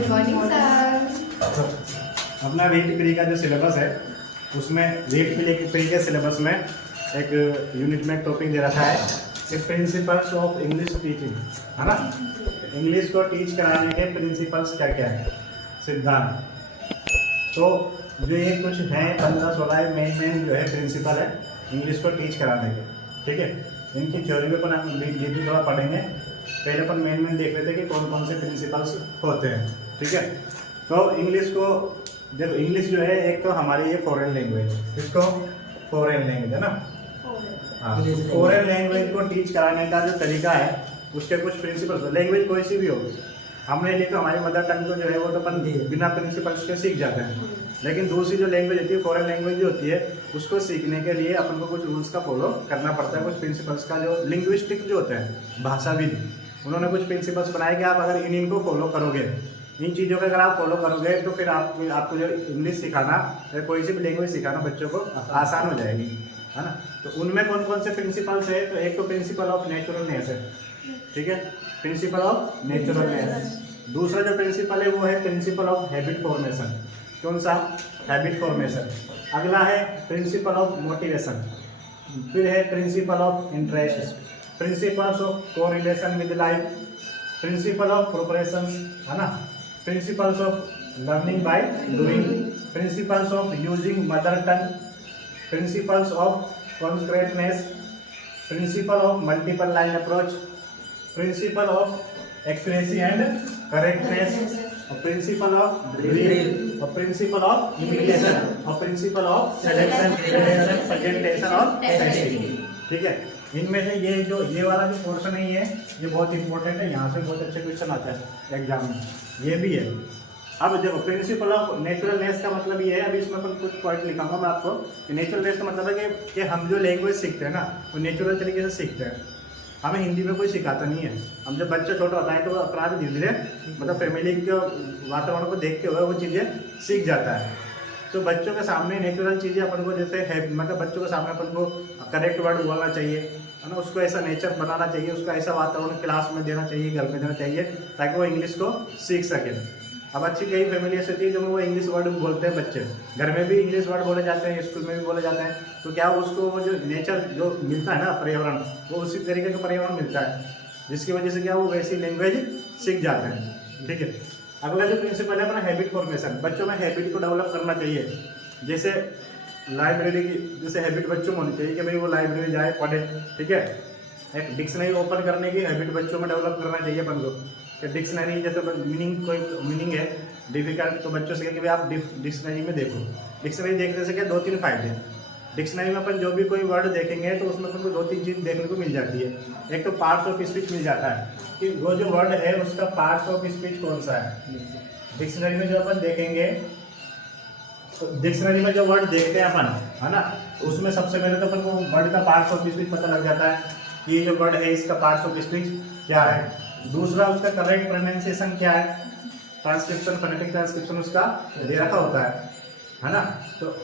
Good morning sir. अपना read pre का जो सिलेबस है उसमें रीड प्री के सिलेबस में एक यूनिट में टॉपिक दे रखा है कि प्रिंसिपल्स ऑफ इंग्लिश टीचिंग, है ना। इंग्लिश को टीच कराने के प्रिंसिपल्स क्या क्या है, सिद्धांत। तो जो ये कुछ हैं 15-16 मेन जो है प्रिंसिपल है इंग्लिश को टीच कराने के, ठीक है। इनकी थ्योरी में अपन भी थोड़ा पढ़ेंगे। पहले अपन मेन देख लेते हैं कि कौन कौन से प्रिंसिपल्स होते हैं, ठीक है। तो इंग्लिश को देखो, इंग्लिश जो है एक तो हमारी ये फॉरेन लैंग्वेज, इसको फॉरेन लैंग्वेज है ना। हाँ, फॉरेन लैंग्वेज को टीच कराने का जो तरीका है उसके कुछ प्रिंसिपल्स। लैंग्वेज कोई सी भी हो, हमने लिए तो हमारी मदर टंग तो जो है वो तो अपन बिना प्रिंसिपल्स के सीख जाते हैं। लेकिन दूसरी जो लैंग्वेज होती है, फॉरेन लैंग्वेज जो होती है, उसको सीखने के लिए अपन को कुछ रूल्स का फॉलो करना पड़ता है। कुछ प्रिंसिपल्स का जो लिंग्विस्टिक जो होते हैं, भाषाविद, उन्होंने कुछ प्रिंसिपल्स बनाए कि आप अगर इनको फॉलो करोगे, इन चीज़ों को अगर आप फॉलो करोगे तो फिर आपको जो इंग्लिश सिखाना या कोई सी भी लैंग्वेज सिखाना बच्चों को आसान हो जाएगी, है ना। तो उनमें कौन कौन से प्रिंसिपल्स है, तो एक तो प्रिंसिपल ऑफ नेचुरलनेस है, ठीक है, प्रिंसिपल ऑफ नेचुरलनेस। दूसरा जो प्रिंसिपल है वो है प्रिंसिपल ऑफ हैबिट फॉर्मेशन। कौन सा? Habit formation. अगला है प्रिंसिपल ऑफ मोटिवेशन। फिर है principle of interest, principles of correlation with life, principle of proportions, है ना, principles of learning by doing, principles of using mother tongue, principles of concreteness, principle of multiple line approach, principle of accuracy and correctness, principle of drill, और principle of imitation, और principle of selection, presentation और testing, ठीक है। इनमें से ये वाला जो पोर्शन है ये बहुत इंपॉर्टेंट है, यहाँ से बहुत अच्छे क्वेश्चन आता है एग्जाम में, ये भी है। अब देखो, प्रिंसिपल ऑफ नेचुरलनेस का मतलब ये है, अभी इसमें अपन कुछ पॉइंट लिखाऊंगा मैं आपको कि नेचुरलनेस का मतलब है कि हम जो लैंग्वेज सीखते हैं ना वो नेचुरल तरीके से सीखते हैं। हमें हिंदी में कोई सिखाता नहीं है। हम जब बच्चा छोटा होता है तो अपना धीरे धीरे मतलब फैमिली के वातावरण को देखते हुए वो चीज़ें सीख जाता है। तो बच्चों के सामने नेचुरल चीज़ें अपन को जैसे है, मतलब बच्चों के सामने अपन को करेक्ट वर्ड बोलना चाहिए, है ना, उसको ऐसा नेचर बनाना चाहिए, उसका ऐसा वातावरण क्लास में देना चाहिए, घर में देना चाहिए, ताकि वो इंग्लिश को सीख सके। अब अच्छी कई फैमिली ऐसी होती है जो वो इंग्लिश वर्ड बोलते हैं, बच्चे घर में भी इंग्लिश वर्ड बोले जाते हैं, स्कूल में भी बोले जाते हैं, तो क्या उसको वो जो नेचर जो मिलता है ना, पर्यावरण, वो उसी तरीके का पर्यावरण मिलता है, जिसकी वजह से क्या वो वैसी लैंग्वेज सीख जाते हैं, ठीक है। अगला जो प्रिंसिपल है अपना हैबिट फॉर्मेशन। बच्चों में हैबिट को डेवलप करना चाहिए। जैसे लाइब्रेरी की जैसे हैबिट बच्चों में होनी चाहिए कि भाई वो लाइब्रेरी जाए, पढ़े, ठीक है। एक डिक्शनरी ओपन करने की हैबिट बच्चों में डेवलप करना चाहिए अपन को, कि डिक्शनरी जैसे मीनिंग, कोई मीनिंग है डिफिकल्ट, तो बच्चों से कहे कि भाई आप डिक्शनरी में देखो। डिक्शनरी देखने से क्या 2-3 फायदे हैं। डिक्शनरी में अपन जो भी कोई वर्ड देखेंगे तो उसमें अपन को 2-3 चीज़ देखने को मिल जाती है। एक तो पार्ट्स ऑफ स्पीच मिल जाता है कि वो जो वर्ड है उसका पार्ट्स ऑफ स्पीच कौन सा है। डिक्शनरी में जो अपन देखेंगे, तो डिक्शनरी में जो वर्ड देखते हैं अपन, है ना, तो उसमें सबसे पहले तो अपन को वर्ड का पार्ट्स ऑफ स्पीच पता लग जाता है कि ये जो वर्ड है इसका पार्ट्स ऑफ स्पीच क्या है। दूसरा, उसका करेक्ट प्रोनाउंसिएशन क्या है, ट्रांसक्रिप्शन, फोनेटिक ट्रांसक्रिप्शन उसका दे रखा होता है ना। तो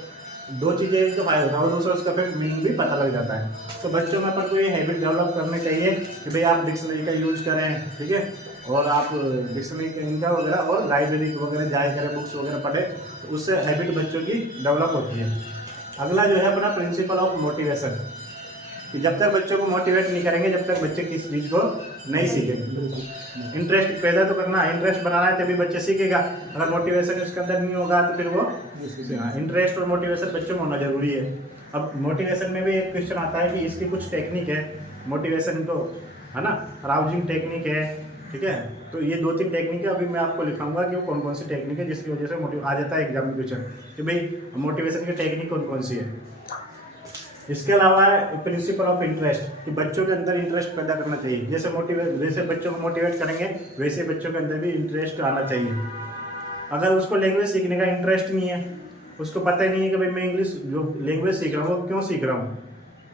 2 चीज़ें, एक तो फायदा होता है और दूसरा उसका फिर मीनिंग भी पता लग जाता है। तो बच्चों में अपन को ये हैबिट डेवलप करनी चाहिए कि भाई आप डिक्शनरी का यूज करें, ठीक है, और आप डिक्शनरी इनका वगैरह और लाइब्रेरी वगैरह जाए करें, बुक्स वगैरह पढ़े, तो उससे हैबिट बच्चों की डेवलप होती है। अगला जो है अपना प्रिंसिपल ऑफ मोटिवेशन, कि जब तक बच्चों को मोटिवेट नहीं करेंगे जब तक बच्चे किसी चीज़ को नहीं सीखेंगे। इंटरेस्ट पैदा तो करना है, इंटरेस्ट बनाना है तभी बच्चे सीखेगा। अगर मोटिवेशन उसके अंदर नहीं होगा तो फिर वो इंटरेस्ट और मोटिवेशन बच्चों में होना जरूरी है। अब मोटिवेशन में भी एक क्वेश्चन आता है कि इसकी कुछ टेक्निक है मोटिवेशन को, है ना, अराउजिंग टेक्निक है, ठीक है। तो ये 2-3 टेक्निक है, अभी मैं आपको लिखाऊंगा कि वो कौन कौन सी टेक्निक है जिसकी वजह से मोटिव आ जाता है एग्जाम में क्वेश्चन कि भाई मोटिवेशन की टेक्निक कौन कौन सी है। इसके अलावा है प्रिंसिपल ऑफ इंटरेस्ट, कि बच्चों के अंदर इंटरेस्ट पैदा करना चाहिए। जैसे बच्चों को मोटिवेट करेंगे वैसे बच्चों के अंदर भी इंटरेस्ट आना चाहिए। अगर उसको लैंग्वेज सीखने का इंटरेस्ट नहीं है, उसको पता ही नहीं है कि भाई मैं इंग्लिश जो लैंग्वेज सीख रहा हूँ वो क्यों सीख रहा हूँ,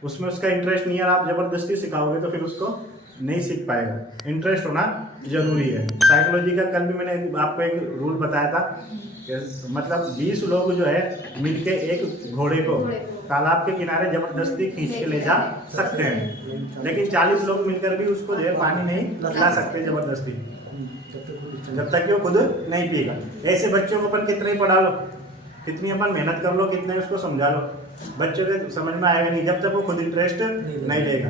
उसमें उसका इंटरेस्ट नहीं है, आप ज़बरदस्ती सिखाओगे तो फिर उसको नहीं सीख पाएगा। इंटरेस्ट होना जरूरी है। साइकोलॉजी का कल भी मैंने आपको एक रूल बताया था कि मतलब 20 लोग जो है मिलके एक घोड़े को तालाब के किनारे जबरदस्ती खींच के ले जा सकते हैं, लेकिन 40 लोग मिलकर भी उसको जो है पानी नहीं पिला सकते जबरदस्ती। जब तक कि वो खुद नहीं पिएगा। ऐसे बच्चों को अपन कितना ही पढ़ा लो, कितनी अपन मेहनत कर लो, कितने उसको समझा लो, बच्चों के समझ में आएगा नहीं जब तक वो खुद इंटरेस्ट नहीं लेगा।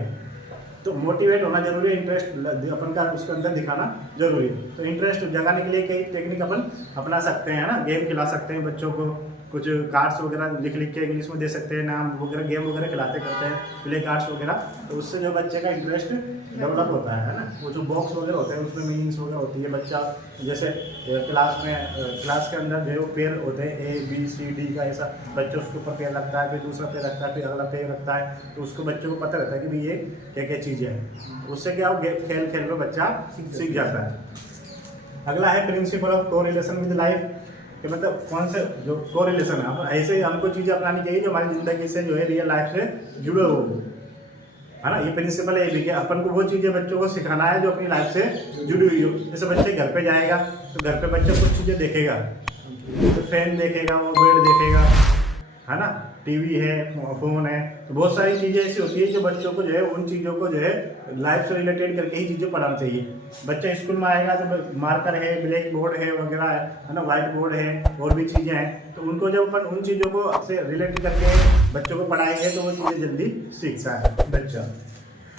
तो मोटिवेट होना जरूरी है, इंटरेस्ट अपन का उसके अंदर दिखाना जरूरी है। तो इंटरेस्ट जगाने के लिए कई टेक्निक अपन अपना सकते हैं ना, गेम खिला सकते हैं बच्चों को, कुछ कार्ड्स वगैरह लिख लिख के इंग्लिश में दे सकते हैं, नाम वगैरह गेम वगैरह खिलाते करते हैं, प्ले कार्ड्स वगैरह, तो उससे जो बच्चे का इंटरेस्ट डेवलप होता है ना। वो जो बॉक्स वगैरह होते हैं उसमें मीनिंग्स वगैरह होती है, बच्चा जैसे क्लास के अंदर जो पेयर होते हैं ABCD का, ऐसा बच्चा उसके ऊपर पेयर रखता है, फिर दूसरा पेयर रखता है, फिर अगला पेयर रखता है, तो उसको बच्चों को पता रहता है कि भाई ये क्या क्या चीज़ें हैं। उससे क्या खेल खेल में बच्चा सीख जाता है। अगला है principle of correlation with life, कि मतलब कौन से जो कोरिलेशन है, अब ऐसे हमको चीज़ें अपनानी चाहिए जो हमारी ज़िंदगी से जो है रियल लाइफ से जुड़े हो, है ना। ये प्रिंसिपल है, ये भी अपन को वो चीज़ें बच्चों को सिखाना है जो अपनी लाइफ से जुड़ी हुई हो। जैसे बच्चे घर पे जाएगा तो घर पे बच्चा कुछ चीज़ें देखेगा, तो फैन देखेगा, वो बेड देखेगा, है ना, टीवी है, फ़ोन है, तो बहुत सारी चीज़ें ऐसी होती है जो बच्चों को जो है उन चीज़ों को जो है लाइफ से रिलेटेड करके ही चीज़ें पढ़ाना चाहिए। बच्चा स्कूल में आएगा तो मार्कर है, ब्लैक बोर्ड है वगैरह है ना, वाइट बोर्ड है, और भी चीज़ें हैं, तो उनको जब अपन उन चीज़ों को से रिलेट करके बच्चों को पढ़ाएंगे तो वो चीज़ें जल्दी सीखता है बच्चा।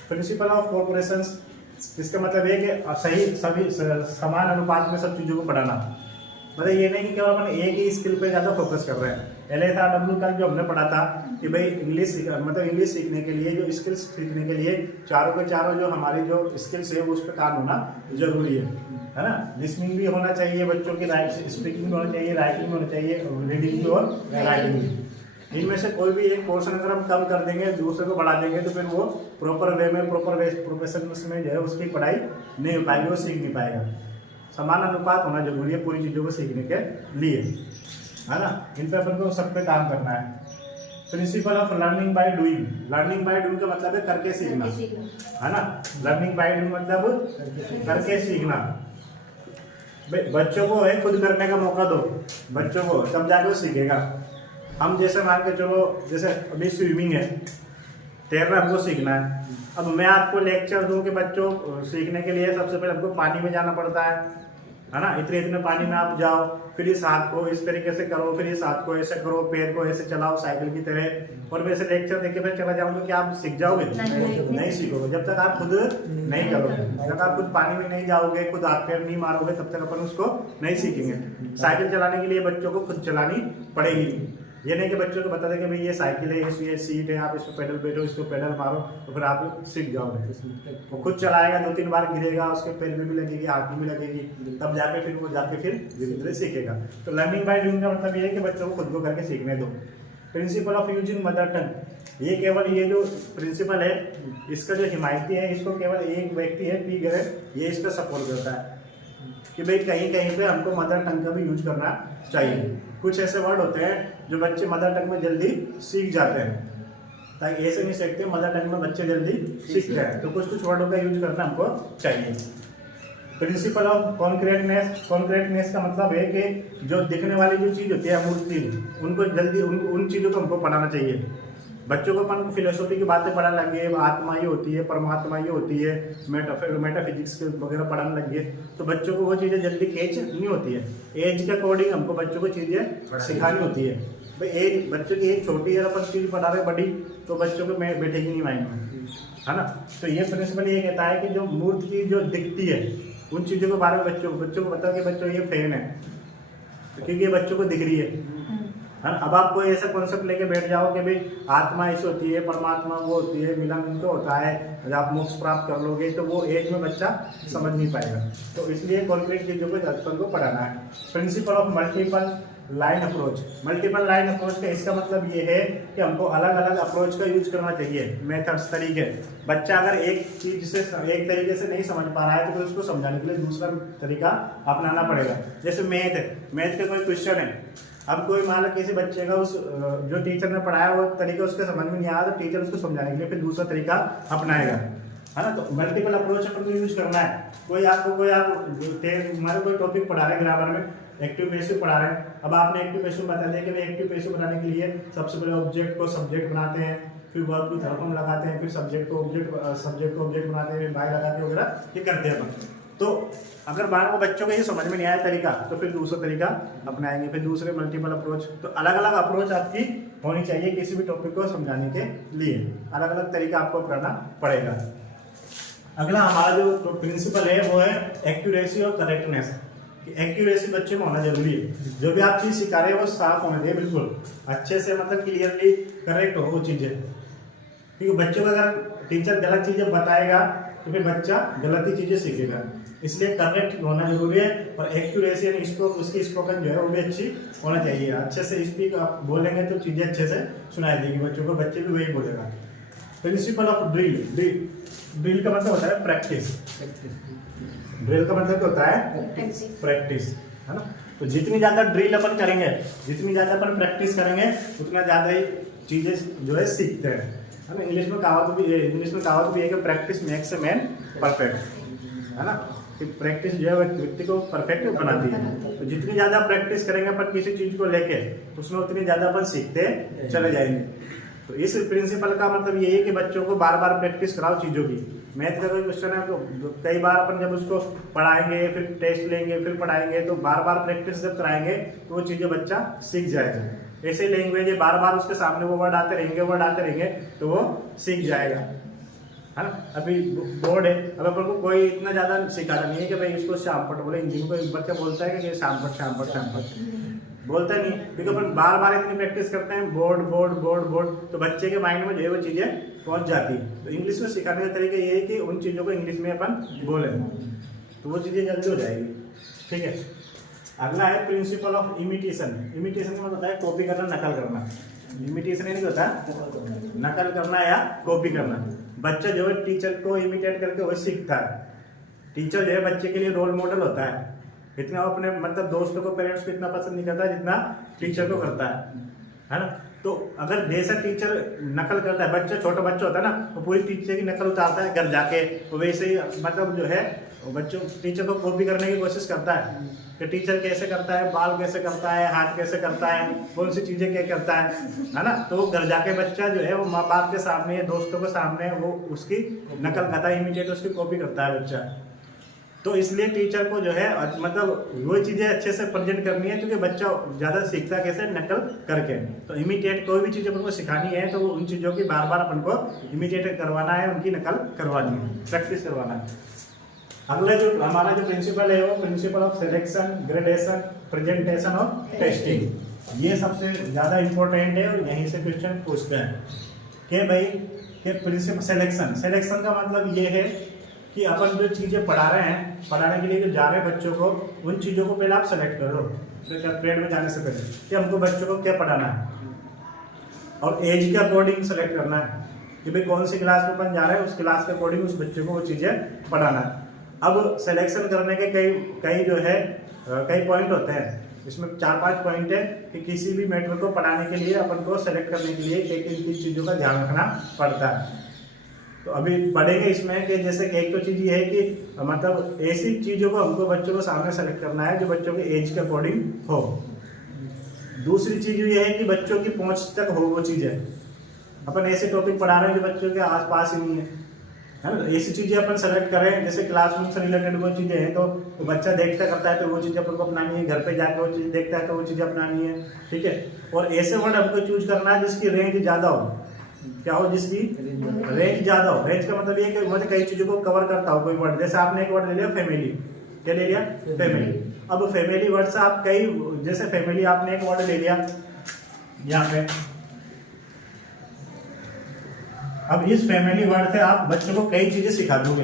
प्रिंसिपल ऑफ कॉर्पोरेशंस, इसका मतलब है कि सभी समान अनुपात में सब चीज़ों को पढ़ाना। मतलब ये नहीं कि केवल अपन एक ही स्किल पे ज़्यादा फोकस कर रहे हैं। LSRW का जो हमने पढ़ा था कि भाई इंग्लिश सीखने के लिए, जो स्किल्स सीखने के लिए चारों के चारों जो हमारी जो स्किल्स है वो उस पर काम होना जरूरी है ना। लिसनिंग भी होना चाहिए बच्चों की, स्पीकिंग भी होना चाहिए, राइटिंग भी होना चाहिए, रीडिंग भी और राइटिंग भी। इनमें से कोई भी एक पोर्शन अगर हम कम कर देंगे, दूसरे को बढ़ा देंगे, तो फिर वो प्रॉपर वे में, प्रोफेशनल्स में जो है उसकी पढ़ाई नहीं हो पाएगी, वो सीख नहीं पाएगा। समान अनुपात होना जरूरी है पूरी चीज़ों को सीखने के लिए, है ना। इन पर अपन को सब पे काम करना है। Principle of learning by doing, learning by doing का मतलब है करके सीखना, है ना। लर्निंग बाय डूइंग मतलब करके सीखना। बच्चों को है खुद करने का मौका दो बच्चों को, तब जाके वो सीखेगा। हम जैसे मान के चलो, जैसे अभी स्विमिंग है, तैरना हमको सीखना है। अब मैं आपको लेक्चर दूं कि बच्चों सीखने के लिए सबसे पहले हमको पानी में जाना पड़ता है ना। इतने पानी में आप जाओ, फिर इस हाथ को इस तरीके से करो, फिर इस हाथ को ऐसे करो, पैर को ऐसे चलाओ साइकिल की तरह, और वैसे लेक्चर देख के फिर चला जाऊंगा, क्या आप सीख जाओगे? नहीं सीखोगे जब तक आप खुद नहीं करोगे। जब तक आप खुद पानी में नहीं जाओगे, खुद हाथ पैर नहीं मारोगे, तब तक अपन उसको नहीं सीखेंगे। साइकिल चलाने के लिए बच्चों को खुद चलानी पड़ेगी। ये नहीं कि बच्चों को बता दें कि भाई ये साइकिल है, ये सीट है, आप इस पर पेडल बैठो, इसको पेडल मारो, तो फिर आप सीख जाओगे। वो खुद चलाएगा, 2-3 बार गिरेगा, उसके पैर में भी लगेगी, हाथ में भी लगेगी, तब जाके फिर वो धीरे धीरे सीखेगा। तो लर्निंग बाय डूइंग का मतलब ये है कि बच्चों को खुद को करके सीखने दो। प्रिंसिपल ऑफ यूजिंग मदर टंग, ये केवल ये जो प्रिंसिपल है, इसका जो हिमायती है, इसको केवल एक व्यक्ति है पी गरे, ये इसका सपोर्ट करता है कि भाई कहीं कहीं पे हमको मदर टंग का भी यूज करना चाहिए। कुछ ऐसे वर्ड होते हैं जो बच्चे मदर टंग में जल्दी सीख जाते हैं, ताकि ऐसे नहीं सीखते, मदर टंग में बच्चे जल्दी सीखते हैं, तो कुछ वर्डों का यूज करना हमको चाहिए। प्रिंसिपल ऑफ कॉन्क्रीटनेस, कॉन्क्रीटनेस का मतलब है कि जो दिखने वाली जो चीज़ होती है मूर्ति, उनको जल्दी उन चीज़ों को हमको पढ़ाना चाहिए। बच्चों को अपन फिलोसॉफी की बातें पढ़ाने लगे, आत्मा ये होती है, परमात्मा ये होती है, मेटाफिजिक्स वगैरह पढ़ाने लगे, तो बच्चों को वो चीज़ें जल्दी कैच नहीं होती है। एज के अकॉर्डिंग हमको बच्चों को चीज़ें सिखानी होती है। भाई एज बच्चों की एज छोटी है, अपन चीज़ पढ़ा रहे बड़ी, तो बच्चों को बैठेगी नहीं माइंड में, है ना। तो ये प्रिंसिपल ये कहता है कि जो मूर्ति की जो दिखती है, उन चीज़ों के बारे में बच्चों को बताओ कि बच्चों ये फैन है, क्योंकि ये बच्चों को दिख रही है। अब आप कोई ऐसा कॉन्सेप्ट लेके बैठ जाओ कि भाई आत्मा ऐसी होती है, परमात्मा वो होती है, मिलन उनको होता है, जब आप मोक्ष प्राप्त कर लोगे, तो वो एज में बच्चा समझ नहीं पाएगा। तो इसलिए कॉन्क्रीट चीज़ों को बचपन को पढ़ाना है। Principle of multiple line approach, multiple line approach का इसका मतलब ये है कि हमको अलग अलग अप्रोच का यूज करना चाहिए, मेथड्स, तरीके। बच्चा अगर एक चीज से एक तरीके से नहीं समझ पा रहा है, तो फिर उसको समझाने के लिए दूसरा तरीका अपनाना पड़ेगा। जैसे मैथ है, मैथ का कोई क्वेश्चन है, अब कोई मान लो किसी बच्चे का उस जो टीचर ने पढ़ाया वो तरीका उसके समझ में नहीं आया, तो टीचर उसको समझाने के लिए फिर दूसरा तरीका अपनाएगा, है ना। तो मल्टीपल अप्रोच अपन को यूज करना है। हमारे कोई टॉपिक पढ़ा रहे हैं ग्रामर में, एक्टिव पैसिव पढ़ा रहे हैं, अब आपने एक्टिव पैसिव बता दिया कि भाई एक्टिव पैसिव बनाने के लिए सबसे पहले ऑब्जेक्ट को सब्जेक्ट बनाते हैं, फिर वर्ब को धर्म लगाते हैं, फिर सब्जेक्ट को ऑब्जेक्ट बनाते हैं, फिर बाय लगा के वगैरह ये करते हैं अपन। तो अगर मान लो बच्चों को ये समझ में नहीं आया तरीका, तो फिर दूसरा तरीका अपनाएंगे, फिर दूसरे मल्टीपल अप्रोच। तो अलग अलग अप्रोच आपकी होनी चाहिए किसी भी टॉपिक को समझाने के लिए, अलग अलग तरीका आपको अपनाना पड़ेगा। अगला हमारा जो प्रिंसिपल है वो है एक्यूरेसी और करेक्टनेस। एक्यूरेसी बच्चे में होना जरूरी है, जो भी आप चीज सिखा रहे हैं वो साफ होने दे, बिल्कुल अच्छे से, मतलब क्लियरली करेक्ट हो वो चीजें। क्योंकि बच्चों को अगर टीचर गलत चीजें बताएगा तो फिर बच्चा गलत ही चीजें सीखेगा, इसलिए करेक्ट होना जरूरी है। और एक्यूरेसी यानी उसकी स्पोकन जो है वो भी अच्छी होना चाहिए, अच्छे से स्पीक आप बोलेंगे तो चीजें अच्छे से सुनाई देगी बच्चों को, बच्चे भी वही बोलेगा। प्रिंसिपल ऑफ ड्रिल, ड्रिल का मतलब होता है प्रैक्टिस, ड्रिल का मतलब क्या होता है प्रैक्टिस, है ना। तो जितनी ज्यादा ड्रिल अपन करेंगे, जितनी ज्यादा अपन प्रैक्टिस करेंगे, उतना ज्यादा ही चीजें जो है सीखते हैं, है ना। इंग्लिश में कहावत भी है कि practice makes a man perfect, है ना, कि प्रैक्टिस जो है व्यक्ति को परफेक्ट बनाती है। तो जितनी ज्यादा प्रैक्टिस करेंगे अपन किसी चीज को लेके, उसमें उतनी ज्यादा अपन सीखते चले जाएंगे। तो इस प्रिंसिपल का मतलब ये है कि बच्चों को बार बार प्रैक्टिस कराओ चीज़ों की। मैथ का कोई क्वेश्चन है तो कई बार अपन जब उसको पढ़ाएंगे, फिर टेस्ट लेंगे, फिर पढ़ाएंगे, तो बार बार प्रैक्टिस जब कराएंगे तो वो चीज़ें बच्चा सीख जाएगा। ऐसे लैंग्वेज है, बार बार उसके सामने वो वर्ड आते रहेंगे तो वो सीख जाएगा, है ना। अभी बोर्ड है, अब अपन को कोई इतना ज़्यादा सिखाना नहीं है कि भाई इसको श्यामपट बोले। हिंदी में कोई बच्चा बोलता है कि श्यामपट बोलता नहीं, क्योंकि अपन बार बार इतनी प्रैक्टिस करते हैं, बोर्ड, तो बच्चे के माइंड में जो है वो चीज़ें पहुंच जाती है। तो इंग्लिश में सिखाने का तरीका ये है कि उन चीज़ों को इंग्लिश में अपन बोले तो वो चीज़ें जल्दी हो जाएगी, ठीक है। अगला है प्रिंसिपल ऑफ इमिटेशन। इमिटेशन का मतलब होता है कॉपी करना, नकल करना। इमिटेशन नहीं होता नकल करना या कॉपी करना। बच्चा जो है टीचर को इमिटेट करके वो सीखता है। टीचर जो है बच्चे के लिए रोल मॉडल होता है। इतना वो अपने मतलब दोस्तों को, पेरेंट्स को इतना पसंद नहीं करता जितना टीचर को करता है ना। तो अगर जैसा टीचर नकल करता है, बच्चा छोटा बच्चा होता है ना, वो पूरी टीचर की नकल उतारता है घर जाके, तो वैसे ही मतलब जो है बच्चों टीचर को कॉपी करने की कोशिश करता है कि टीचर कैसे करता है, बाल कैसे करता है, हाथ कैसे करता है, कौन सी चीजें क्या करता है ना। तो घर जाके बच्चा जो है वो माँ बाप के सामने, दोस्तों के सामने वो उसकी नकल करता है, इमीडिएट उसकी कॉपी करता है बच्चा। तो इसलिए टीचर को जो है मतलब वो चीज़ें अच्छे से प्रेजेंट करनी है, क्योंकि बच्चा ज़्यादा सीखता कैसे, नकल करके। तो इमिटेट कोई भी चीज़ अपन को सिखानी है तो उन चीज़ों की बार बार अपन को इमिटेट करवाना है, उनकी नकल करवानी है, प्रैक्टिस करवाना है। अगला जो हमारा जो प्रिंसिपल है वो principal of selection, gradation, presentation और टेस्टिंग। ये सबसे ज़्यादा इम्पोर्टेंट है और यहीं से क्वेश्चन पूछते हैं कि भाई कि प्रिंसिपल सिलेक्शन का मतलब ये है कि अपन जो चीज़ें पढ़ा रहे हैं, पढ़ाने के लिए जो जा रहे हैं बच्चों को, उन चीज़ों को पहले आप सेलेक्ट कर लो पीरियड में जाने से पहले कि हमको बच्चों को क्या पढ़ाना है, और एज के अकॉर्डिंग सेलेक्ट करना है कि भाई कौन सी क्लास में अपन जा रहे हैं, उस क्लास के अकॉर्डिंग उस बच्चे को वो चीज़ें पढ़ाना है। अब सिलेक्शन करने के कई जो है कई पॉइंट होते हैं, इसमें 4-5 पॉइंट है कि किसी भी मैटर को पढ़ाने के लिए अपन को सेलेक्ट करने के लिए किन चीज़ों का ध्यान रखना पड़ता है। तो अभी पढ़ेंगे इसमें कि जैसे कि एक तो चीज़ ये है कि मतलब ऐसी चीज़ों को हमको बच्चों को सामने सेलेक्ट करना है जो बच्चों के एज के अकॉर्डिंग हो। दूसरी चीज़ ये है कि बच्चों की पहुंच तक हो वो चीज़ें। अपन ऐसे टॉपिक पढ़ा रहे हैं जो बच्चों के आसपास ही नहीं है ना। ऐसी चीज़ें अपन सेलेक्ट करें जैसे क्लासरूम से रिलेटेड वो चीज़ें हैं, तो बच्चा देखता करता है तो वो चीज़ें अपन को अपनानी है, घर पे जाकर वो चीज़ देखता है तो वो चीज़ें अपनानी है, ठीक है। और ऐसे वर्ड हमको चूज करना है जिसकी रेंज ज़्यादा हो। क्या हो? जिसकी रेंज ज़्यादा हो। रेंज का मतलब ये कि मतलब कई चीज़ों को कवर करता हो कोई वर्ड। जैसे आपने एक वर्ड ले लिया फैमिली, क्या ले लिया? फैमिली। अब फैमिली वर्ड से आप कई, जैसे फैमिली आपने एक वर्ड ले लिया यहाँ पे, अब इस फैमिली वर्ड से आप बच्चों को कई चीजें सिखा दोगे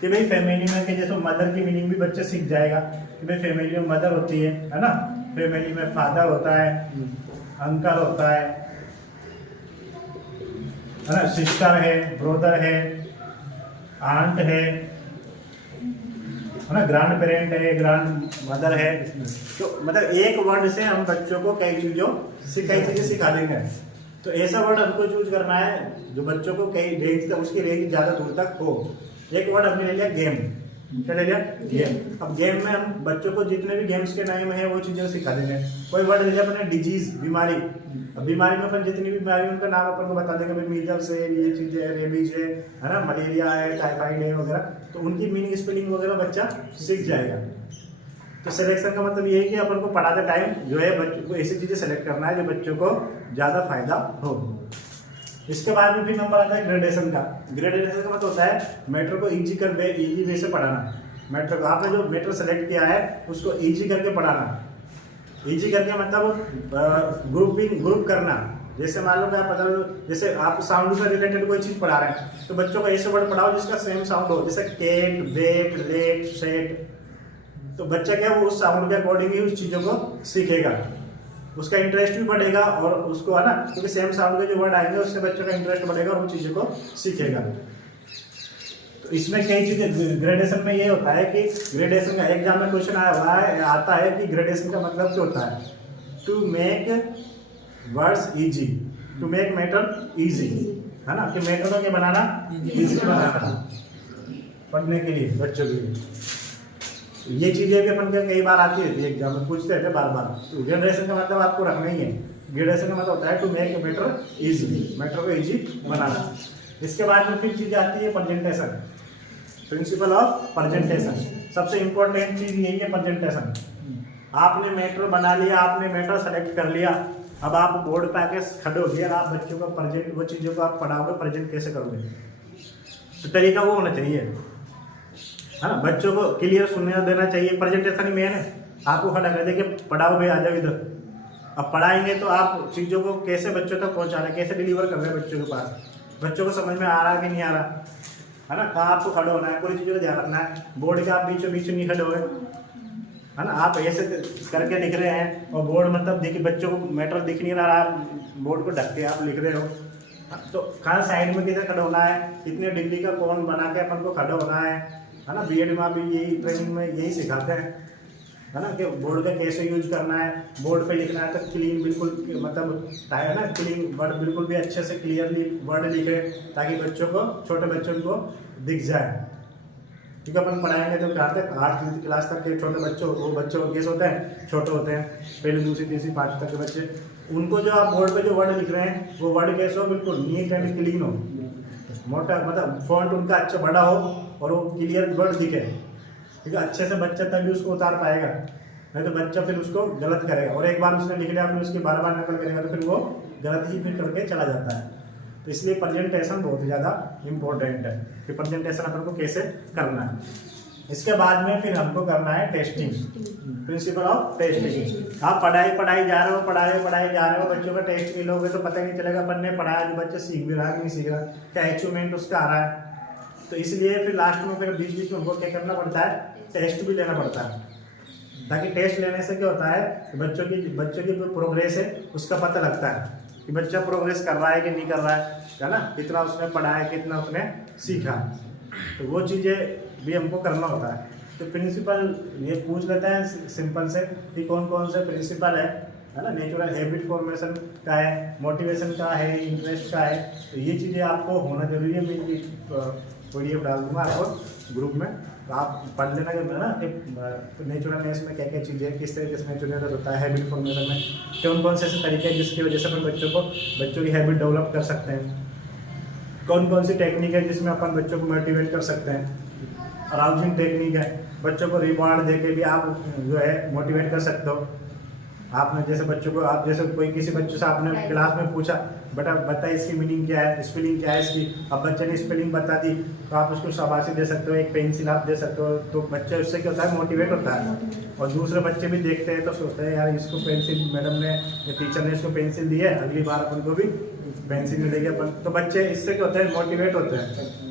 कि भाई फैमिली में, कि जैसे मदर की मीनिंग भी बच्चे सीख जाएगा कि भाई फैमिली में मदर होती है ना, फैमिली में फादर होता है, अंकल होता है ना, सिस्टर है, ब्रदर है, आंट है ना, ग्रैंड पेरेंट है, ग्रैंड मदर है। तो मतलब एक वर्ड से हम बच्चों को कई चीजें सिखा देंगे। तो ऐसा वर्ड हमको चूज करना है जो बच्चों को कई रेंज तक, उसकी रेंज ज़्यादा दूर तक हो। एक वर्ड हमने ले लिया गेम। क्या ले लिया? गेम। अब गेम में हम बच्चों को जितने भी गेम्स के नाम है वो चीजें सिखा देंगे। कोई वर्ड ले लिया अपने डिजीज, बीमारी। अब बीमारी में अपन जितनी भी बीमारी उनका नाम अपन को बता देंगे, भाई मीजल्स है, ये चीजें है, रेबीज है ना, मलेरिया है, टाइफाइड है वगैरह। तो उनकी मीनिंग, स्पेलिंग वगैरह बच्चा सीख जाएगा। तो सिलेक्शन का मतलब ये है कि अपन को पढ़ाते टाइम जो है बच्चों को ऐसी चीजें सेलेक्ट करना है जो बच्चों को ज्यादा फायदा हो। इसके बाद में फिर नंबर आता है ग्रेडेशन का। ग्रेडेशन का मतलब होता है मैटर को इजी वे से पढ़ाना। मैटर को आपने जो मैटर सेलेक्ट किया है उसको इजी करके पढ़ाना। इजी करके मतलब ग्रुप करना। जैसे मान लो क्या पता, जैसे आप साउंड से रिलेटेड कोई चीज पढ़ा रहे हैं तो बच्चों को ऐसे वर्ड पढ़ाओ जिसका सेम साउंड हो, जैसे केट, बेट, लेट, सेट। तो बच्चा क्या वो उस साउंड के अकॉर्डिंग ही उस चीजों को सीखेगा, उसका इंटरेस्ट भी बढ़ेगा और उसको है ना, क्योंकि सेम साउंड के जो वर्ड आएंगे उससे बच्चों का इंटरेस्ट बढ़ेगा और उन चीजों को सीखेगा। तो इसमें कई चीजें ग्रेडेशन में ये होता है कि ग्रेडेशन का एग्जाम में क्वेश्चन आता है कि ग्रेडेशन का मतलब क्या होता है? To make words easy, to make matter easy, है ना, कि मैटर को क्या बनाना, इजी बनाना पढ़ने के लिए, बच्चों के लिए। ये चीजें भी अपन के कई बार आती रहती है एग्जाम में, पूछते रहते बार बार। तो ग्रेडेशन का मतलब आपको रखना ही है। ग्रेडेशन का मतलब होता है to make matter easy, matter को इजी बनाना। इसके बाद में फिर चीज आती है प्रेजेंटेशन, प्रिंसिपल ऑफ प्रेजेंटेशन। सबसे इंपॉर्टेंट चीज यही है प्रेजेंटेशन। आपने मैटर बना लिया, आपने मैटर सेलेक्ट कर लिया, अब आप बोर्ड पे आके खड़े हो गए, आप बच्चों को प्रेजेंट, वो चीजों को आप पढ़ाओगे, प्रेजेंट कैसे करोगे? तो तरीका वो होना चाहिए, है ना, बच्चों को क्लियर सुनने देना चाहिए। प्रेजेंटेशन ही मेन है। आपको खड़ा कर देके पढ़ाओ भाई, आ जाओ इधर। अब पढ़ाएंगे तो आप चीज़ों को कैसे बच्चों तक पहुंचा रहे हैं, कैसे डिलीवर कर रहे हैं बच्चों के पास, बच्चों को समझ में आ रहा है कि नहीं आ रहा, है ना, कहाँ आपको खड़े होना है, पूरी चीज़ों का ध्यान रखना है। बोर्ड के आप बीचों बीच नहीं खड़े हुए, है ना, आप ऐसे करके लिख रहे हैं और बोर्ड मतलब देखिए बच्चों को मैटर दिख नहीं रहा, आप बोर्ड को ढक के आप लिख रहे हो। तो कहाँ साइड में किधर खड़ा होना है, कितने डिग्री का कोण बना के अपन को खड़ा होना है ना। बीएड में भी यही ट्रेनिंग में यही सिखाते हैं, है ना, कि बोर्ड का कैसे यूज करना है, बोर्ड पे लिखना है तो क्लीन बिल्कुल, मतलब है ना, क्लीन वर्ड बिल्कुल भी अच्छे से क्लियरली वर्ड लिखे ताकि बच्चों को, छोटे बच्चों को दिख जाए। क्योंकि अपन पढ़ाएंगे तो क्या तक 8वीं क्लास तक के छोटे बच्चों, वो बच्चों कैसे होते हैं, छोटे होते हैं, पहले दूसरी तीसरी पाँचवीं तक के बच्चे, उनको जो आप बोर्ड पे जो वर्ड लिख रहे हैं वो वर्ड कैसे हो, बिल्कुल नीट एंड क्लीन हो, मोटा, मतलब फॉन्ट उनका अच्छा बड़ा हो और वो क्लियर वर्ड दिखे। ठीक है, अच्छे से बच्चा तभी उसको उतार पाएगा, नहीं तो बच्चा फिर उसको गलत करेगा। और एक बार उसने लिख लिया, फिर उसकी बार बार नकल करेगा तो फिर वो गलत ही फिर करके चला जाता है। तो इसलिए प्रेजेंटेशन बहुत ज़्यादा इम्पोर्टेंट है कि प्रेजेंटेशन अपन को कैसे करना है। इसके बाद में फिर हमको करना है टेस्टिंग, प्रिंसिपल ऑफ टेस्टिंग। आप पढ़ाई जा रहे हो, पढ़ाई जा रहे हो, बच्चों का टेस्ट भी लोगे तो पता ही नहीं चलेगा अपन ने पढ़ाया, जो बच्चा सीख भी रहा है कि नहीं सीख रहा, क्या अचीवमेंट उसका आ रहा है। तो इसलिए फिर लास्ट में फिर बीच में उनको क्या करना पड़ता है, टेस्ट भी लेना पड़ता है, ताकि टेस्ट लेने से क्या होता है, बच्चों की जो प्रोग्रेस है उसका पता लगता है कि बच्चा प्रोग्रेस कर रहा है कि नहीं कर रहा है ना, कितना उसने पढ़ा है, कितना उसने सीखा। तो वो चीज़ें भी हमको करना होता है। तो प्रिंसिपल ये पूछ लेते हैं सिंपल से कि कौन कौन से प्रिंसिपल है ना, नेचुरल हैबिट फॉर्मेशन का है, मोटिवेशन का है, इंटरेस्ट का है। तो ये चीज़ें आपको होना जरूरी है। मैं PDF डाल दूंगा आपको ग्रुप में, तो आप पढ़ लेना कि ना कि नेचुरलनेस में क्या क्या चीज़ें हैं, किस तरीके से नेचुरल होता है, हैबिट फॉर्मेशन में कौन कौन से ऐसे तरीके हैं जिसकी वजह से अपन बच्चों की हैबिट डेवलप कर सकते हैं, कौन कौन सी टेक्निक है जिसमें अपन बच्चों को मोटिवेट कर सकते हैं। अराउजिंग टेक्निक है, बच्चों को रिवार्ड दे के भी आप जो है मोटिवेट कर सकते हो। आपने जैसे बच्चों को, आप जैसे कोई किसी बच्चे से आपने क्लास में पूछा, बेटा बता इसकी मीनिंग क्या है, स्पेलिंग क्या है इसकी, अब बच्चे ने स्पेलिंग बता दी तो आप उसको शाबाशी दे सकते हो, एक पेंसिल आप दे सकते हो। तो बच्चे उससे क्या होता है, मोटिवेट होता है। और दूसरे बच्चे भी देखते हैं तो सोचते हैं यार इसको पेंसिल, मैडम ने या टीचर ने इसको पेंसिल दी है, अगली बार अपन को भी पेंसिल मिलेगी अपन। तो बच्चे इससे क्या होता है, मोटिवेट होते हैं।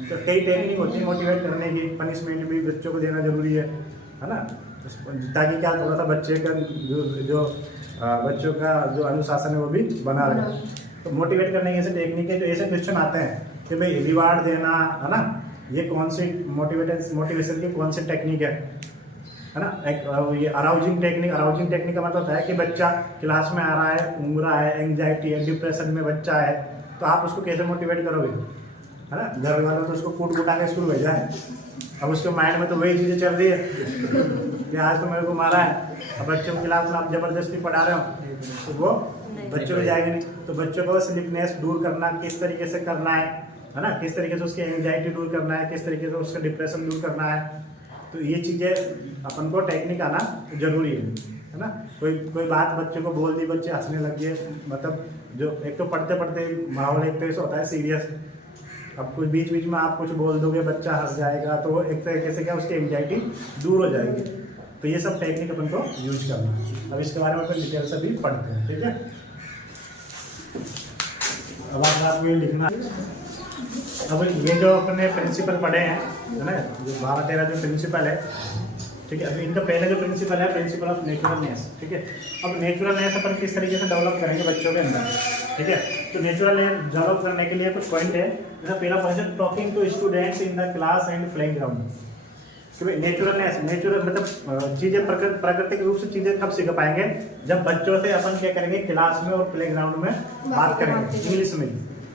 तो कई टेक्निक होती है मोटिवेट करने की, पनिशमेंट भी बच्चों को देना जरूरी है ना, ताकि क्या थोड़ा सा बच्चे का जो बच्चों का जो अनुशासन है वो भी बना रहे। तो मोटिवेट करने के ऐसे टेक्निक है, जो ऐसे क्वेश्चन आते हैं कि भाई रिवार्ड देना, है ना, ये कौन सी मोटिवेशन की कौन सी टेक्निक है ना। ये अराउजिंग टेक्निक का मतलब होता है कि बच्चा क्लास में आ रहा है, ऊँग रहा है, एंग्जाइटी है, डिप्रेशन में बच्चा है, तो आप उसको कैसे मोटिवेट करोगे, है ना। घर वालों तो उसको कूट कुटा के स्कूल भेजा है, अब उसके माइंड में तो वही चीज़ें चल रही है कि आज तो मेरे को मारा है, अब बच्चों की क्लास में आप जबरदस्ती पढ़ा रहे हो तो वो बच्चों को जाएगा नहीं। तो बच्चों को स्लीपनेस दूर करना किस तरीके से करना है ना, किस तरीके से उसकी एंजाइटी दूर करना है, किस तरीके से उसका डिप्रेशन दूर करना है, तो ये चीज़ें अपन को टेक्निक आना जरूरी है ना। कोई बात बच्चे को बोल दी, बच्चे हंसने लग गए, मतलब जो एक तो पढ़ते पढ़ते माहौल एक तरह से होता है सीरियस, अब कुछ बीच बीच में आप कुछ बोल दोगे बच्चा हंस जाएगा, तो एक तरीके से क्या उसकी एंजाइटी दूर हो जाएगी। तो ये सब टेक्निक अपन को यूज करना है। अब इसके बारे में अपन डिटेल से भी पढ़ते हैं, ठीक है। अब आपको ये लिखना, अब ये जो अपने प्रिंसिपल पढ़े हैं है ना, जो 12-13 जो प्रिंसिपल है, ठीक है। अब इनका पहले जो प्रिंसिपल है प्रिंसिपल ऑफ नेचुरलनेस, ठीक है। अब नेचुरलनेस अपन किस तरीके से डेवलप करेंगे बच्चों के अंदर, ठीक है। तो नेचुरलनेस डेवलप करने के लिए कुछ पॉइंट है। जैसा पहला पॉइंट है talking to students in the class and playing ground. Naturalness, natural मतलब चीज़ें प्राकृतिक रूप से चीज़ें कब सीख पाएंगे, जब बच्चों से अपन क्या करेंगे क्लास में और प्ले ग्राउंड में बात करेंगे इंग्लिश में,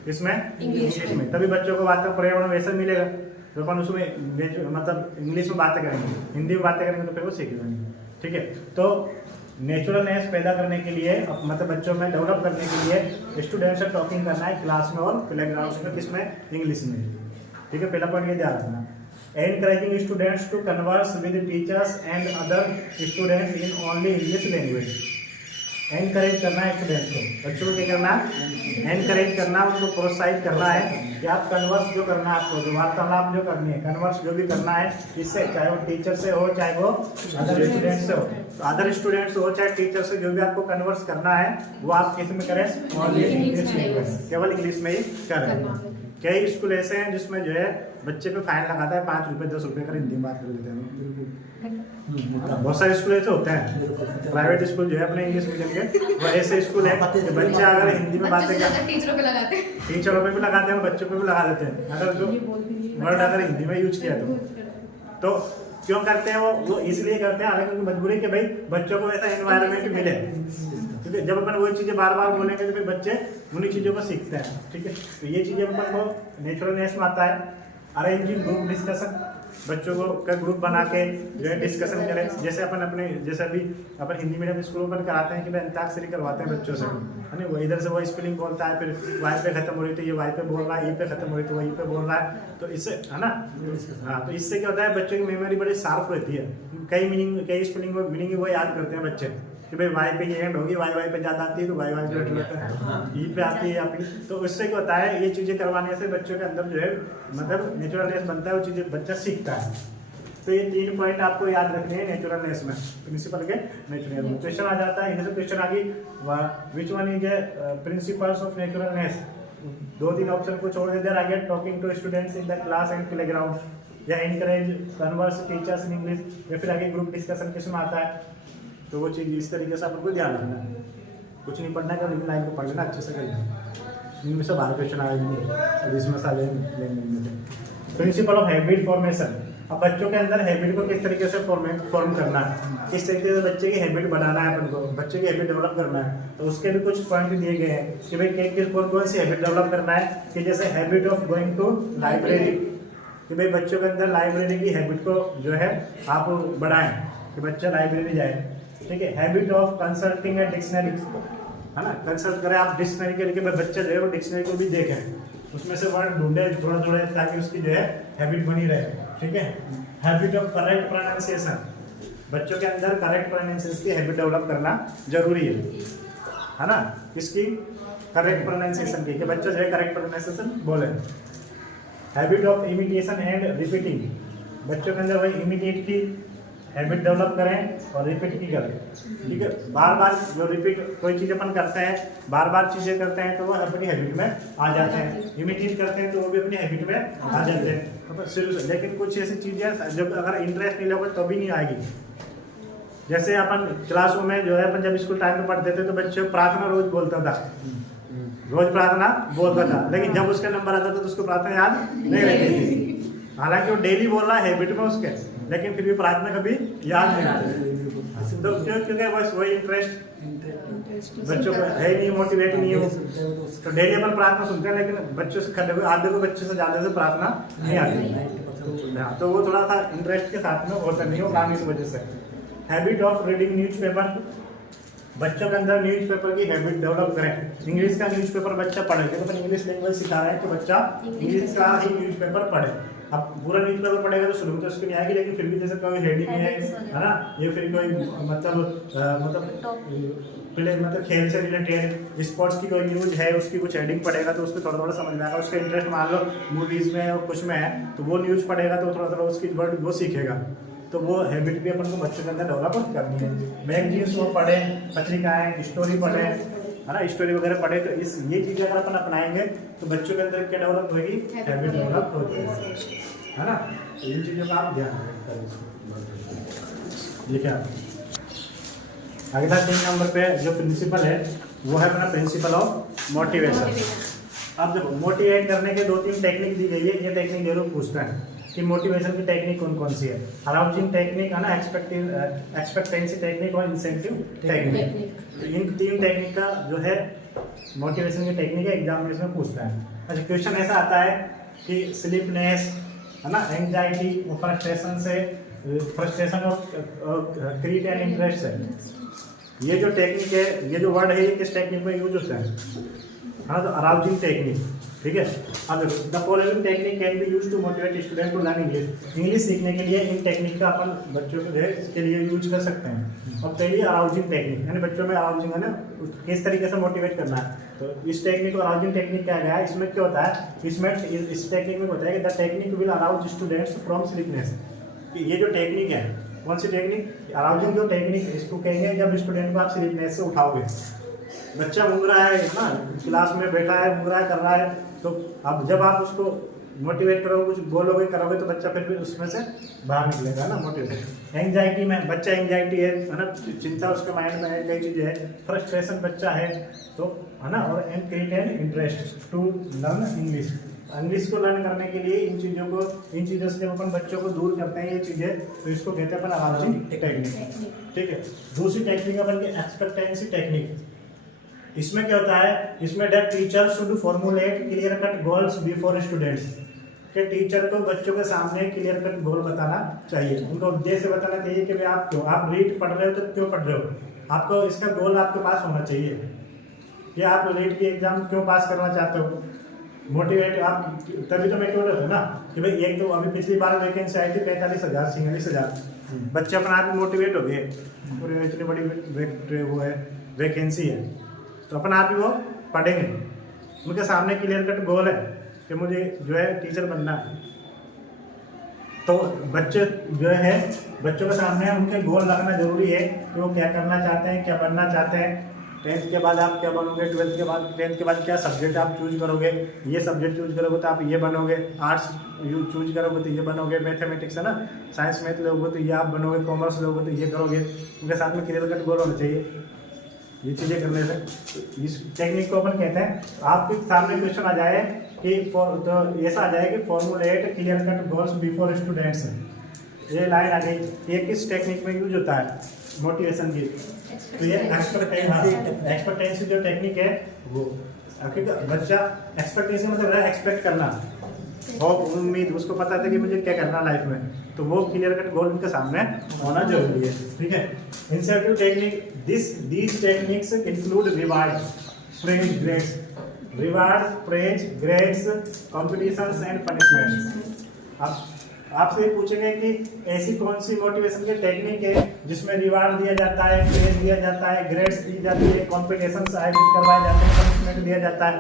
इसमें इंग्लिश में, तभी बच्चों को बात का पर्यावरण वैसा मिलेगा। तो अपन उसमें मतलब इंग्लिश में बातें करेंगे, हिंदी में बातें करेंगे तो फिर वो सीख जाएंगे, ठीक है। तो नेचुरलनेस पैदा करने के लिए मतलब बच्चों में डेवलप करने के लिए स्टूडेंट से टॉकिंग करना है क्लास में और प्ले ग्राउंड में, किसमें इंग्लिश में, ठीक है। पहला पॉइंट ये ध्यान रखना। Encouraging students to converse with teachers and other students in only English language. Encourage करना है स्टूडेंट्स को, बच्चों को क्या करना है, एनकरेज करना, उनको प्रोत्साहित करना है कि आप कन्वर्स जो करना है, आपको जो वार्तालाप जो करनी है, कन्वर्स जो भी करना है इससे, चाहे वो टीचर से हो चाहे वो अदर स्टूडेंट से हो, तो अदर स्टूडेंट्स हो चाहे टीचर से, जो भी आपको कन्वर्स करना है वो आप किस में करें, इंग्लिश में, केवल इंग्लिश में ही करें। कई स्कूल ऐसे हैं जिसमें जो है बच्चे पे फाइन लगाता है 5 रुपए 10 रुपए का, हिंदी में बात कर लेते हैं। बहुत सारे स्कूल ऐसे होते हैं, प्राइवेट स्कूल जो है अपने इंग्लिश मीडियम के, वो ऐसे स्कूल है बच्चे अगर हिंदी में बातें करते टीचरों पे भी लगाते हैं, बच्चों पे भी लगा देते हैं, अगर जो वर्ड अगर हिंदी में यूज किया तो क्यों करते हैं वो इसलिए करते हैं, हालांकि उनकी मजबूरी कि भाई बच्चों को ऐसा एनवायरनमेंट मिले, ठीक है। जब अपन वही चीज़ें बार बार बोलेंगे तो फिर बच्चे उन्हीं चीज़ों को सीखते हैं, ठीक है। तो ये चीज़ें अपन को नेचुरलनेस में आता है। अरेंजिंग ग्रुप डिस्कशन, बच्चों को का ग्रुप बना के जो है डिस्कशन करें, जैसे अपन अपने जैसे अभी अपन हिंदी मीडियम स्कूलों पर कराते हैं कि भाई अंताक्षरी करवाते हैं बच्चों से, है ना। वो इधर से वो स्पेलिंग बोलता है, फिर वाई पे खत्म हो रही तो ये वाई पे बोल रहा है, ई पे खत्म हो रही तो वही पे बोल रहा है, तो इससे है ना, हाँ, तो इससे क्या होता है बच्चों की मेमोरी बड़ी शार्प रहती है, कई स्पेलिंग मीनिंग वो याद करते हैं बच्चे कि भाई वाई पे ये एंड होगी, वाई पे ज़्यादा आती है तो वाई जो लेते हैं, ई पे आती है या फिर, तो इससे क्या होता है ये चीज़ें करवाने से बच्चों के अंदर जो है मतलब नेचुरलनेस बनता है, वो चीज़ें बच्चा सीखता है। तो ये 3 पॉइंट आपको याद रखने हैं नेचुरलनेस में, प्रिंसिपल के नेचुरल में। क्वेश्चन आ जाता है, जैसे क्वेश्चन आ गई which one is principles of naturalness, 2-3 option को छोड़ देते आगे, talking to students in the class and playground, या encourage converse teachers in English, या फिर आगे ग्रुप डिस्कशन किसमें आता है। तो वो चीज़ इस तरीके से आपको ध्यान रखना है, कुछ नहीं पढ़ना है, लेकिन लाइन को पढ़ लेना अच्छे से कर लेना, इनमें से 12 क्वेश्चन आएंगे और इसमें साले लेंगे। प्रिंसिपल ऑफ हैबिट फॉर्मेशन, अब बच्चों के अंदर हैबिट को किस तरीके से फॉर्म करना है, किस तरीके से बच्चे की हैबिट बनाना है, अपन को बच्चे की हैबिट डेवलप करना है, तो उसके भी कुछ पॉइंट दिए गए हैं कि भाई किस कौन सी हैबिट डेवलप करना है, कि जैसे habit of going to library, कि भाई बच्चों के अंदर लाइब्रेरी की हैबिट को जो है आप बढ़ाएं कि बच्चा लाइब्रेरी जाए, ठीक है। Habit of consulting a dictionary, है ना, कंसल्ट करें आप डिक्शनरी के लिए, बच्चा जो है वो डिक्शनरी को भी देखें, उसमें से वर्ड ढूंढे थोड़ा ताकि उसकी जो है हैबिट बनी रहे, ठीक है। हैबिट ऑफ करेक्ट प्रोनाउंसिएशन, बच्चों के अंदर करेक्ट प्रोनाउंसिएशन की हैबिट डेवलप करना जरूरी है ना, इसकी करेक्ट प्रोनाउंसिएशन की, कि बच्चा जो है करेक्ट प्रोनाउंसिएशन बोले। Habit of imitation and repeating, बच्चों के अंदर वही इमिटेट की हैबिट डेवलप करें और रिपीट की करें, ठीक है। बार बार जो रिपीट कोई चीज़ अपन करते हैं, बार बार चीज़ें करते हैं तो वो अपनी हैबिट में आ जाते हैं, इमिटेट करते हैं तो वो भी अपनी हैबिट में आ जाते हैं, तो शुरू से। लेकिन कुछ ऐसी चीज़ें जब अगर इंटरेस्ट नहीं लगेगा तो भी नहीं आएगी। जैसे अपन क्लासरूम में जो है अपन जब स्कूल टाइम में पढ़ते थे तो बच्चे प्रार्थना रोज बोलता था, रोज प्रार्थना बोलता था, लेकिन जब उसका नंबर आता था तो उसको प्रार्थना याद नहीं रहती थी, हालांकि वो डेली बोल रहा है हैबिट में उसके, लेकिन फिर भी प्रार्थना कभी याद नहीं आती। तो क्योंकि बस वही इंटरेस्ट बच्चों को है नहीं, मोटिवेट नहीं है, तो डेली अपन प्रार्थना सुनते हैं लेकिन बच्चों से आधे को बच्चे से ज़्यादा से प्रार्थना नहीं आती। तो वो थोड़ा सा इंटरेस्ट के साथ में होता नहीं हो काम इस वजह से। हैबिट ऑफ रीडिंग न्यूज़पेपर, बच्चों के अंदर न्यूज़पेपर की हैबिट डेवलप करें। इंग्लिश का न्यूज़पेपर बच्चा पढ़े, तो अपन इंग्लिश लैंग्वेज सिखा रहे हैं कि बच्चा इंग्लिश का ही न्यूज़पेपर पढ़े। अब पूरा न्यूज़पेपर पढ़ेगा तो शुरू में तो उसकी नहीं आएगी, लेकिन फिर भी जैसे कोई हेडिंग है ना, ये फिर कोई मतलब खेल से रिलेटेड स्पोर्ट्स की कोई न्यूज है उसकी कुछ हेडिंग पढ़ेगा तो उसको थोड़ा थोड़ा समझ में आएगा। उसका इंटरेस्ट मान लो मूवीज में और कुछ में है तो वो न्यूज़ पढ़ेगा तो थोड़ा थोड़ा उसकी वर्ड वो सीखेगा। तो वो हैबिट भी अपन को बच्चों के अंदर डेवलप करनी है। मैगजीन्स वो पढ़े, पत्रिकाएं, स्टोरी पढ़े, है ना, स्टोरी वगैरह पढ़े। तो ये चीज़ें अगर अपन अपनाएंगे तो बच्चों के अंदर क्या डेवलप होगी, हैबिट डेवलप होगी, है ना। इन चीज़ों का आप ध्यान रखें। ये क्या अगला 3 नंबर पे जो प्रिंसिपल है वो है अपना प्रिंसिपल ऑफ मोटिवेशन। अब देखो मोटिवेट करने के 2-3 टेक्निक दी गई है। ये टेक्निक जरूर पूछता है कि मोटिवेशन की टेक्निक कौन कौन सी है। अराउजिंग टेक्निक है ना, एक्सपेक्टेंसी टेक्निक और इंसेंटिव टेक्निक। इन 3 टेक्निक का जो है मोटिवेशन की टेक्निक है, एग्जामिनेशन में पूछता है। अच्छा क्वेश्चन ऐसा आता है कि स्लीपनेस है ना, एंजाइटी, फ्रस्ट्रेशन और क्रिएट एंड इंटरेस्ट है। ये जो टेक्निक है, ये जो वर्ड है, ये किस टेक्निक में यूज होता है? हाँ, तो अराउजिंग टेक्निक, ठीक है। अब देखो the following technique can be used to motivate student to learn English. English सीखने के लिए इन टेक्निक का अपन बच्चों को जो है इसके लिए यूज कर सकते हैं। और पहली अराउजिंग टेक्निक, यानी बच्चों में अराउजिंग है ना, किस तरीके से मोटिवेट करना है। तो इस टेक्निक को अराउजिंग टेक्निक क्या गया है, इसमें क्या होता है, इसमें इस टेक्निक में होता है कि the technique will arouse students from sleepiness. ये जो टेक्निक है, कौन सी टेक्निक, अराउजिंग जो टेक्निक, इसको कहेंगे जब स्टूडेंट को आप स्लीपनेस से उठाओगे। बच्चा घूम रहा है ना, क्लास में बैठा है, घूम रहा है, कर रहा है, तो अब जब आप उसको मोटिवेट करोगे, कुछ बोलोगे, करोगे, तो बच्चा फिर भी उसमें से बाहर निकलेगा ना, मोटिवेट। एंजाइटी में बच्चा एंजाइटी है ना, चिंता उसके माइंड में है, कई चीज़ें है। फ्रस्ट्रेशन बच्चा है तो है ना, और and create and interest to learn English. English को लर्न करने के लिए इन चीज़ों से जब अपन बच्चों को दूर करते हैं ये चीज़ें, तो इसको कहते हैं अपन अराउजिंग टेक्निक, ठीक है। दूसरी टेक्निक अपन की एक्सपेक्टेंसी टेक्निक। इसमें क्या होता है, इसमें the teacher should formulate clear cut goals before students. के टीचर को बच्चों के सामने क्लियर कट गोल बताना चाहिए, उनको उद्देश्य बताना चाहिए कि भाई आप क्यों, आप रीट पढ़ रहे हो तो क्यों पढ़ रहे हो, आपको इसका गोल आपके पास होना चाहिए कि आप रीट की एग्जाम क्यों पास करना चाहते हो। मोटिवेट आप तभी तो मोटिवेट होते ना कि भाई एक तो अभी पिछली बार वैकेंसी आई थी 45,000 46,000, बच्चे अपना आप मोटिवेट हो गए, पूरी इतनी बड़ी वो है वैकेंसी है, तो अपन आप ही वो पढ़ेंगे। उनके सामने क्लियर कट गोल है कि मुझे जो है टीचर बनना है, तो बच्चे जो है बच्चों के सामने उनके गोल रखना जरूरी है कि वो क्या करना चाहते हैं, क्या बनना चाहते हैं। 10th के बाद आप क्या बनोगे, 12th के बाद, 10th के बाद क्या सब्जेक्ट आप चूज करोगे, ये सब्जेक्ट चूज करोगे तो आप ये बनोगे, आर्ट्स चूज करोगे तो ये बनोगे, मैथमेटिक्स है ना, साइंस मैथ लोगे तो ये आप बनोगे, कॉमर्स लोगे तो ये करोगे। उनके साथ में क्लियर कट गोल होना चाहिए। ये चीज़ें करने से इस टेक्निक को अपन कहते हैं। आपके सामने क्वेश्चन आ जाए कि तो ऐसा आ जाए कि formulate clear cut goals before students, ये लाइन आ गई, ये किस टेक्निक में यूज होता है, मोटिवेशन की। तो ये एक्सपेक्टेंसी जो टेक्निक है वो, बच्चा एक्सपेक्टेंसी मतलब है एक्सपेक्ट करना, और उम्मीद, उसको पता था कि मुझे क्या करना लाइफ में, तो वो क्लियर कट गोल उनके सामने होना जरूरी है, ठीक है। Incentive technique, these techniques include reward, praise, grades, reward, praise, grades, competitions and punishments. आपसे ये पूछेंगे कि ऐसी कौन सी मोटिवेशन की टेक्निक है जिसमें रिवार्ड दिया जाता है, प्रेज दिया जाता है, ग्रेड्स दी जाती है, कॉम्पिटिशंस आयोजित करवाए जाते हैं, पनिशमेंट दिया जाता है,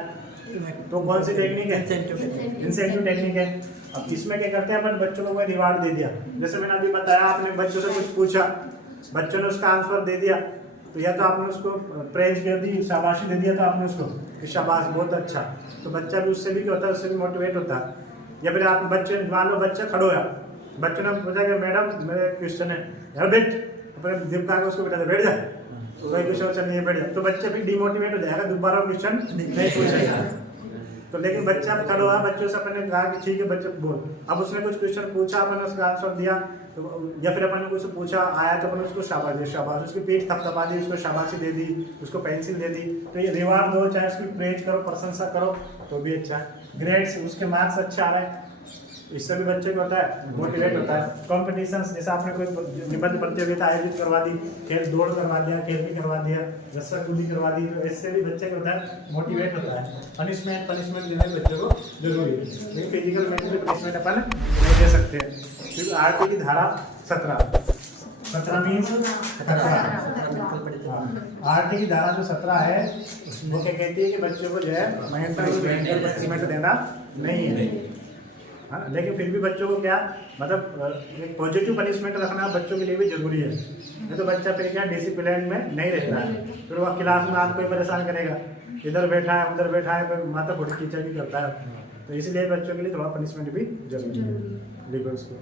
तो कौन सी टेक्निक है, इंसेंटिव टेक्निक है। अब इसमें क्या करते हैं अपन, बच्चों को कोई रिवार्ड दे दिया, जैसे मैंने अभी बताया, आपने बच्चों से कुछ पूछा, बच्चों ने उसका आंसर दे दिया, तो या तो आपने उसको प्रेज कर दी, शाबाशी दे दिया, तो आपने उसको कि शाबाश बहुत अच्छा, तो बच्चा भी उससे भी क्या होता है, उससे भी मोटिवेट होता है। या फिर आप बच्चे, मान लो बच्चा खड़ो है, बच्चों ने पूछा कि मैडम मेरा क्वेश्चन है, यार बैठ, अपने दिमाग में उसको बैठा बैठ जाए, तो वही क्वेश्चन नहीं बैठ जाए, तो बच्चा भी डिमोटिवेट हो जाएगा, दोबारा क्वेश्चन नहीं पूछेगा। तो लेकिन बच्चा खड़ा हुआ, बच्चों से अपने कहा कि ठीक है बच्चे बोल, अब उसने कुछ क्वेश्चन पूछा, अपन उसका आंसर दिया, तो या फिर अपन ने कुछ पूछा आया तो अपन उसको शाबाश, उसकी पीठ थपथपा दी, उसको शाबाशी दे दी, उसको पेंसिल दे दी, तो ये रिवार्ड दो, चाहे उसकी प्रेज करो, प्रशंसा करो, तो भी अच्छा है। ग्रेड्स, उसके मार्क्स अच्छा आ रहे हैं, इससे भी बच्चे को होता है मोटिवेट होता है। कॉम्पिटिशन्स जैसे आपने कोई निबंध प्रतियोगिता आयोजित करवा दी, खेल दौड़ करवा दिया, खेल भी करवा दिया, रस्सा कूदी करवा दी, तो इससे भी बच्चे को होता है मोटिवेट होता है। पनिशमेंट देना बच्चे को जरूरी है, लेकिन फिजिकल मेंटली पनिशमेंट अपन नहीं दे सकते क्योंकि आरटी की धारा 17 मीन्स 17 आरटी की धारा जो 17 है वो क्या कहती है कि बच्चों को जो है मेंटल पनिशमेंट देना नहीं है। हाँ, लेकिन फिर भी बच्चों को क्या मतलब एक पॉजिटिव पनिशमेंट रखना बच्चों के लिए भी जरूरी है। नहीं तो बच्चा फिर क्या डिसिप्लिन में नहीं रहता है, फिर वह क्लास में आपको परेशान करेगा, इधर बैठा है उधर बैठा है, फिर माता फुट टीचर भी करता है। तो इसलिए बच्चों के लिए थोड़ा पनिशमेंट भी जरूरी है। लिखो इसको।